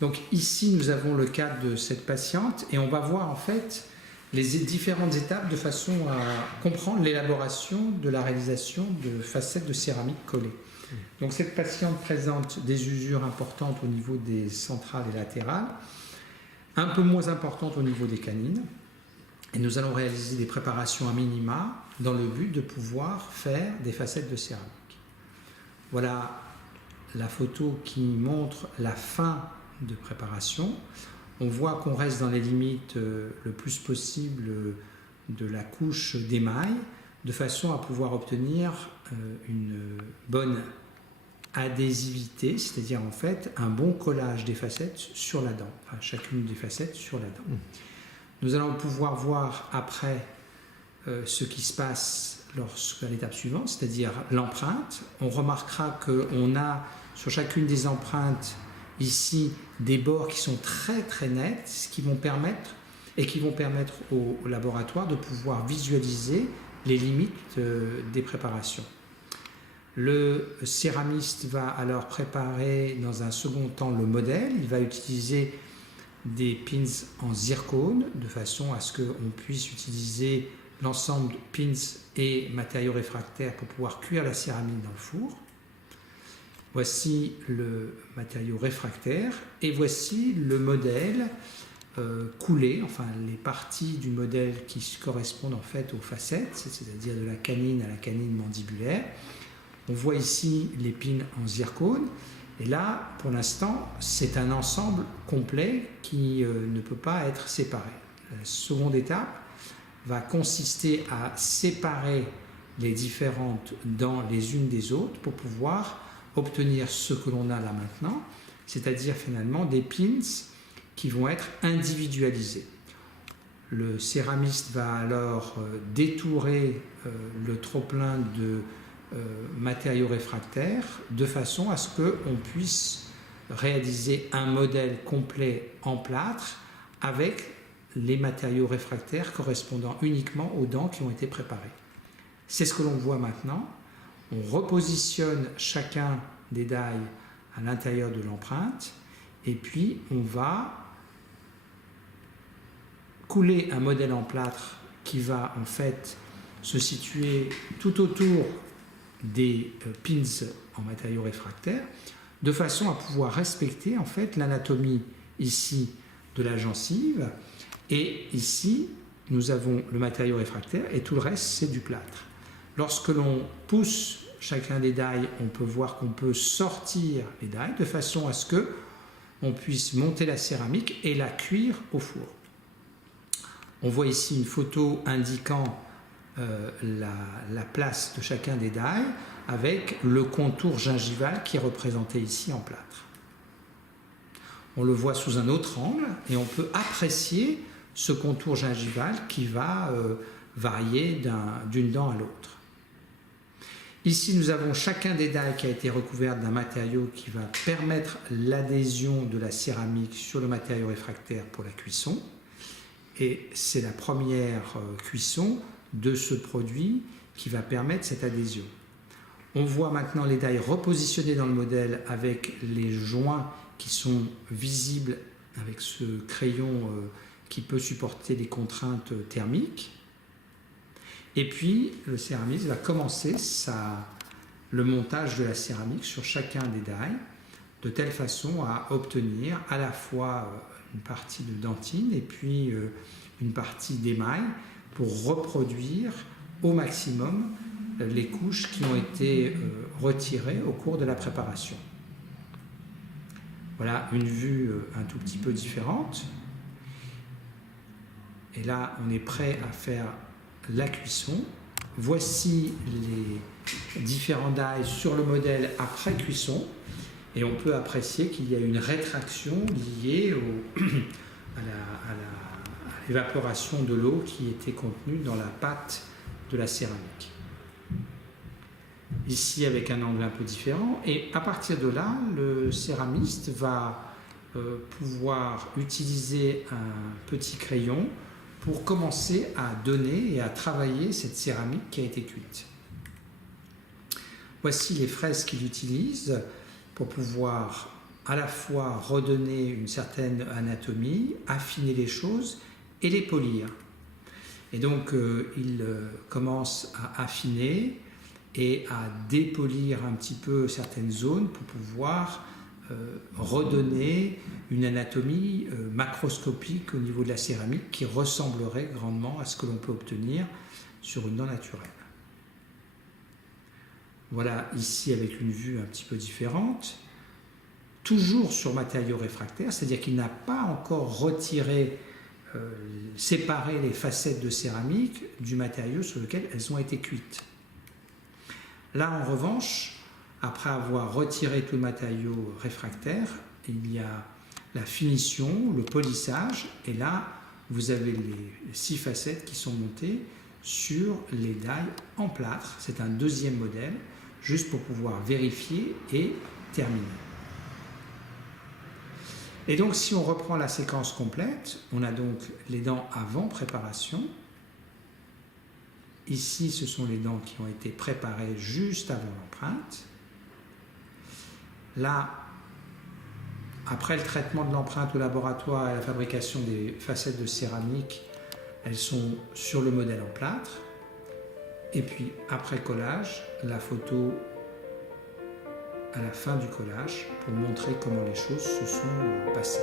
Donc ici, nous avons le cas de cette patiente et on va voir en fait les différentes étapes de façon à comprendre l'élaboration de la réalisation de facettes de céramique collées. Donc cette patiente présente des usures importantes au niveau des centrales et latérales, un peu moins importantes au niveau des canines. Et nous allons réaliser des préparations à minima dans le but de pouvoir faire des facettes de céramique. Voilà la photo qui montre la fin de préparation. On voit qu'on reste dans les limites le plus possible de la couche d'émail, de façon à pouvoir obtenir une bonne adhésivité, c'est-à-dire en fait un bon collage des facettes sur la dent, enfin chacune des facettes sur la dent. Nous allons pouvoir voir après ce qui se passe à l'étape suivante, c'est-à-dire l'empreinte. On remarquera qu'on a sur chacune des empreintes ici des bords qui sont très très nets, ce qui vont permettre au laboratoire de pouvoir visualiser les limites des préparations. Le céramiste va alors préparer dans un second temps le modèle. Il va utiliser des pins en zircone de façon à ce qu'on puisse utiliser l'ensemble de pins et matériaux réfractaires pour pouvoir cuire la céramique dans le four. Voici le matériau réfractaire et voici le modèle coulé, enfin les parties du modèle qui correspondent en fait aux facettes, c'est-à-dire de la canine à la canine mandibulaire. On voit ici les pins en zircone et là, pour l'instant, c'est un ensemble complet qui ne peut pas être séparé. La seconde étape va consister à séparer les différentes dents les unes des autres pour pouvoir obtenir ce que l'on a là maintenant, c'est-à-dire finalement des pins qui vont être individualisés. Le céramiste va alors détourer le trop-plein de matériaux réfractaires de façon à ce qu'on puisse réaliser un modèle complet en plâtre avec les matériaux réfractaires correspondant uniquement aux dents qui ont été préparées. C'est ce que l'on voit maintenant. On repositionne chacun des die à l'intérieur de l'empreinte et puis on va couler un modèle en plâtre qui va en fait se situer tout autour des pins en matériaux réfractaires de façon à pouvoir respecter en fait l'anatomie ici de la gencive et ici nous avons le matériau réfractaire et tout le reste c'est du plâtre. Lorsque l'on pousse chacun des die, on peut voir qu'on peut sortir les die de façon à ce que on puisse monter la céramique et la cuire au four. On voit ici une photo indiquant la place de chacun des die avec le contour gingival qui est représenté ici en plâtre. On le voit sous un autre angle et on peut apprécier ce contour gingival qui va varier d'une dent à l'autre. Ici, nous avons chacun des die qui a été recouvert d'un matériau qui va permettre l'adhésion de la céramique sur le matériau réfractaire pour la cuisson. Et c'est la première cuisson de ce produit qui va permettre cette adhésion. On voit maintenant les die repositionnés dans le modèle avec les joints qui sont visibles avec ce crayon qui peut supporter des contraintes thermiques. Et puis le céramiste va commencer le montage de la céramique sur chacun des die de telle façon à obtenir à la fois une partie de dentine et puis une partie d'émail pour reproduire au maximum les couches qui ont été retirées au cours de la préparation. Voilà une vue un tout petit peu différente. Et là, on est prêt à faire la cuisson. Voici les différents die sur le modèle après cuisson. Et on peut apprécier qu'il y a une rétraction liée à l'évaporation de l'eau qui était contenue dans la pâte de la céramique. Ici avec un angle un peu différent et à partir de là le céramiste va pouvoir utiliser un petit crayon pour commencer à donner et à travailler cette céramique qui a été cuite. Voici les fraises qu'il utilise pour pouvoir à la fois redonner une certaine anatomie, affiner les choses et les polir. Et donc il commence à affiner et à dépolir un petit peu certaines zones pour pouvoir redonner une anatomie macroscopique au niveau de la céramique qui ressemblerait grandement à ce que l'on peut obtenir sur une dent naturelle. Voilà ici avec une vue un petit peu différente, toujours sur matériaux réfractaires, c'est-à-dire qu'il n'a pas encore retiré, séparé les facettes de céramique du matériau sur lequel elles ont été cuites. Là en revanche, après avoir retiré tout le matériau réfractaire, il y a la finition, le polissage, et là vous avez les 6 facettes qui sont montées sur les dalles en plâtre. C'est un deuxième modèle, juste pour pouvoir vérifier et terminer. Et donc si on reprend la séquence complète, on a donc les dents avant préparation. Ici, ce sont les dents qui ont été préparées juste avant l'empreinte. Là, après le traitement de l'empreinte au laboratoire et la fabrication des facettes de céramique, elles sont sur le modèle en plâtre. Et puis, après collage, la photo à la fin du collage pour montrer comment les choses se sont passées.